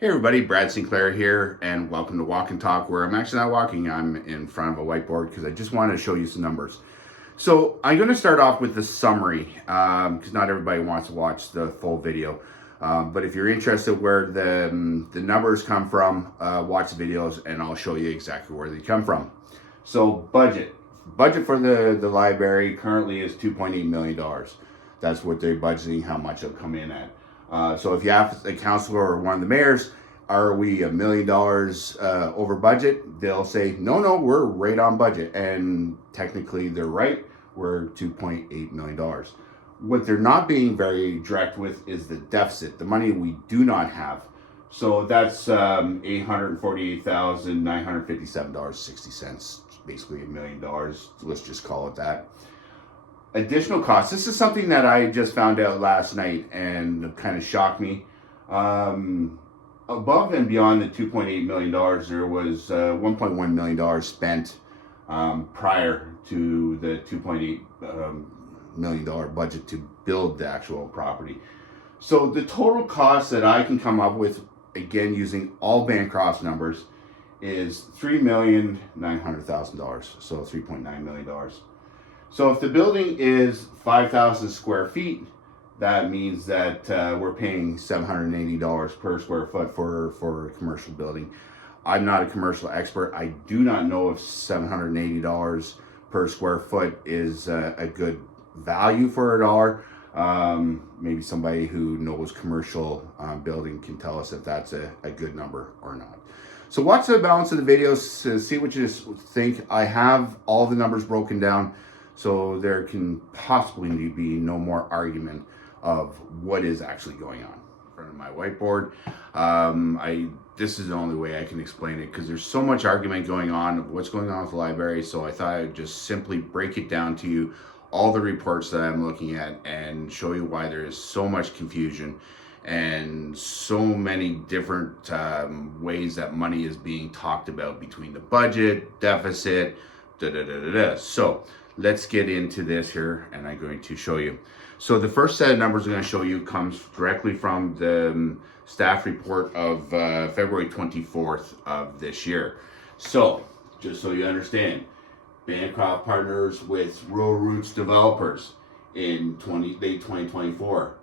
Hey everybody, Brad Sinclair here, and welcome to Walk and Talk, where I'm actually not walking, I'm in front of a whiteboard because I just wanted to show you some numbers. So I'm going to start off with the summary, because not everybody wants to watch the full video. But if you're interested where the numbers come from, watch the videos and I'll show you exactly where they come from. So budget. Budget for the library currently is $2.8 million. That's what they're budgeting, how much it'll come in at. So if you ask a councilor or one of the mayors, are we $1 million over budget? They'll say, no, we're right on budget. And technically they're right. We're $2.8 million. What they're not being very direct with is the deficit, the money we do not have. So that's $848,957.60, basically $1 million. Let's just call it that. Additional costs. This is something that I just found out last night and kind of shocked me. Above and beyond the $2.8 million, there was $1.1 million spent prior to the $2.8 million budget to build the actual property. So the total cost that I can come up with, again using all Bancroft numbers, is $3,900,000. So $3.9 million. So if the building is 5,000 square feet, that means that we're paying $780 per square foot for a commercial building. I'm not a commercial expert. I do not know if $780 per square foot is a good value for a dollar. Maybe somebody who knows commercial building can tell us if that's a good number or not. So watch the balance of the videos to see what you think. I have all the numbers broken down, so there can possibly be no more argument of what is actually going on. In front of my whiteboard, this is the only way I can explain it because there's so much argument going on of what's going on with the library. So I thought I'd just simply break it down to you, all the reports that I'm looking at, and show you why there is so much confusion and so many different ways that money is being talked about between the budget, deficit, So let's get into this here, and I'm going to show you. So the first set of numbers I'm going to show you comes directly from the staff report of February 24th of this year. So just so you understand, Bancroft partners with Rural Roots Developers in late 2024.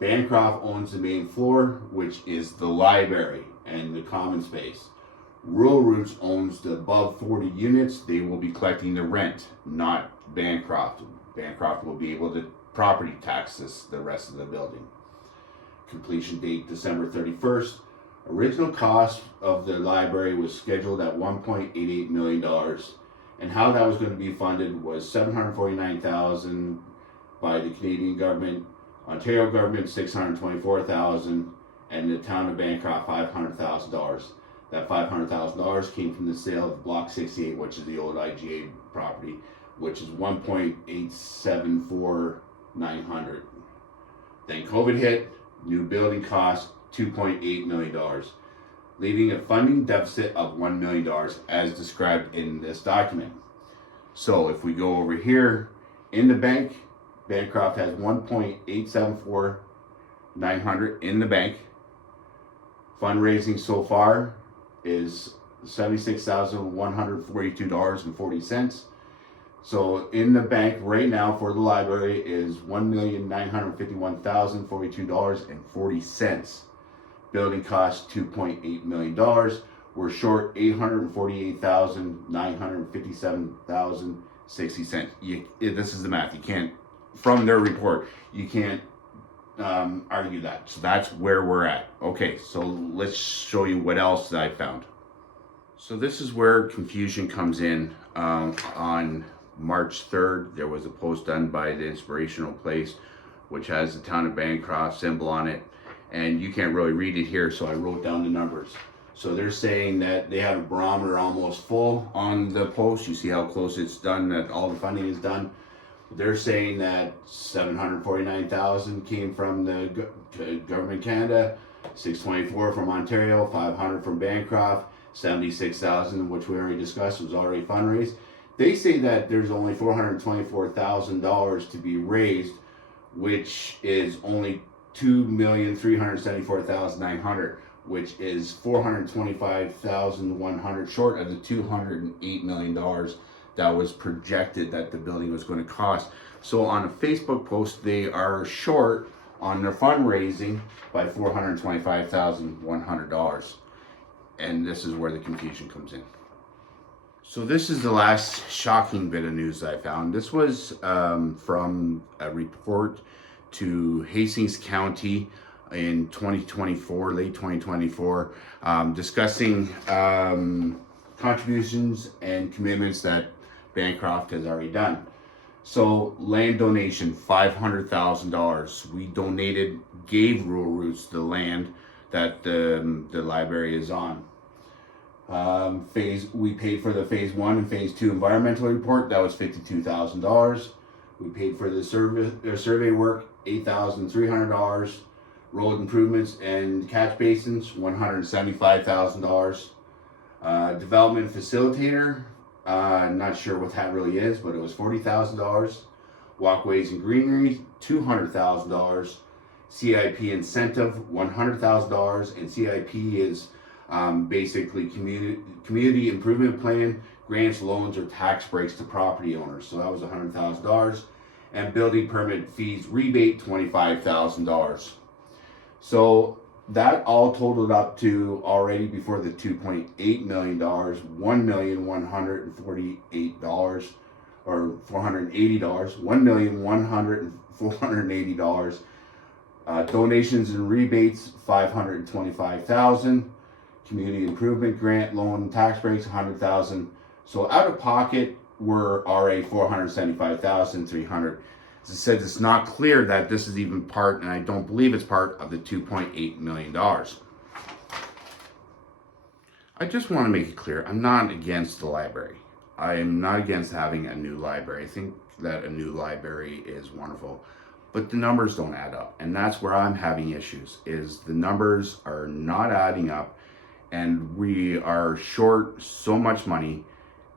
Bancroft owns the main floor, which is the library and the common space. Rural Roots owns the above 40 units. They will be collecting the rent, not Bancroft. Bancroft will be able to property tax the rest of the building. Completion date December 31st. Original cost of the library was scheduled at $1.88 million. And how that was going to be funded was $749,000 by the Canadian government, Ontario government $624,000, and the town of Bancroft $500,000. That $500,000 came from the sale of Block 68, which is the old IGA property, which is $1.874900. Then COVID hit, new building cost $2.8 million, leaving a funding deficit of $1 million as described in this document. So if we go over here in the bank, Bancroft has $1.874900 in the bank. Fundraising so far is $76,142.40. So in the bank right now for the library is $1,951,042.40. Building costs $2.8 million. We're short $848,957.60. This is the math. You can't, from their report, you can't argue that. So that's where we're at. Okay, so let's show you what else I found. So this is where confusion comes in. On March 3rd, there was a post done by the Inspirational Place, which has the town of Bancroft symbol on it. And you can't really read it here, so I wrote down the numbers. So they're saying that they have a barometer almost full on the post. You see how close it's done, that all the funding is done. They're saying that $749,000 came from the government Canada, $624 from Ontario, $500 from Bancroft, $76,000, which we already discussed, was already fundraised. They say that there's only $424,000 to be raised, which is only $2,374,900. which is $425,100 short of the $208 million that was projected that the building was going to cost. So on a Facebook post, they are short on their fundraising by $425,100. And this is where the confusion comes in. So this is the last shocking bit of news I found. This was from a report to Hastings County in 2024, late 2024, discussing contributions and commitments that Bancroft has already done. So land donation, $500,000. We gave Rural Roots the land that the library is on. We paid for the phase 1 and phase 2 environmental report. That was $52,000. We paid for the survey work, $8,300. Road improvements and catch basins, $175,000. Development facilitator, not sure what that really is, but it was $40,000. Walkways and greenery, $200,000. CIP incentive, $100,000, and CIP is basically community improvement plan, grants, loans, or tax breaks to property owners. So that was $100,000. And building permit fees rebate, $25,000. So that all totaled up to, already before the $2.8 million, $1,148 or $480, $1,480. Donations and rebates, $525,000. Community improvement grant, loan, tax breaks, $100,000. So out of pocket were already $475,300. As I said, it's not clear that this is even part, and I don't believe it's part of the $2.8 million. I just want to make it clear, I'm not against the library. I am not against having a new library. I think that a new library is wonderful, but the numbers don't add up. And that's where I'm having issues, is the numbers are not adding up, and we are short so much money,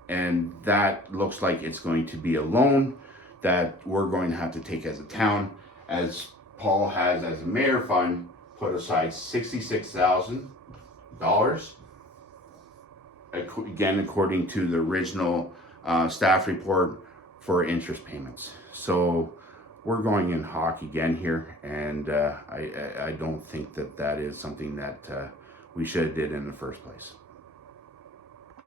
and that looks like it's going to be a loan that we're going to have to take as a town, as Paul has, as a mayor fund, put aside $66,000. Again, according to the original staff report, for interest payments. So we're going in hawk again here, and I don't think that is something that we should have did in the first place.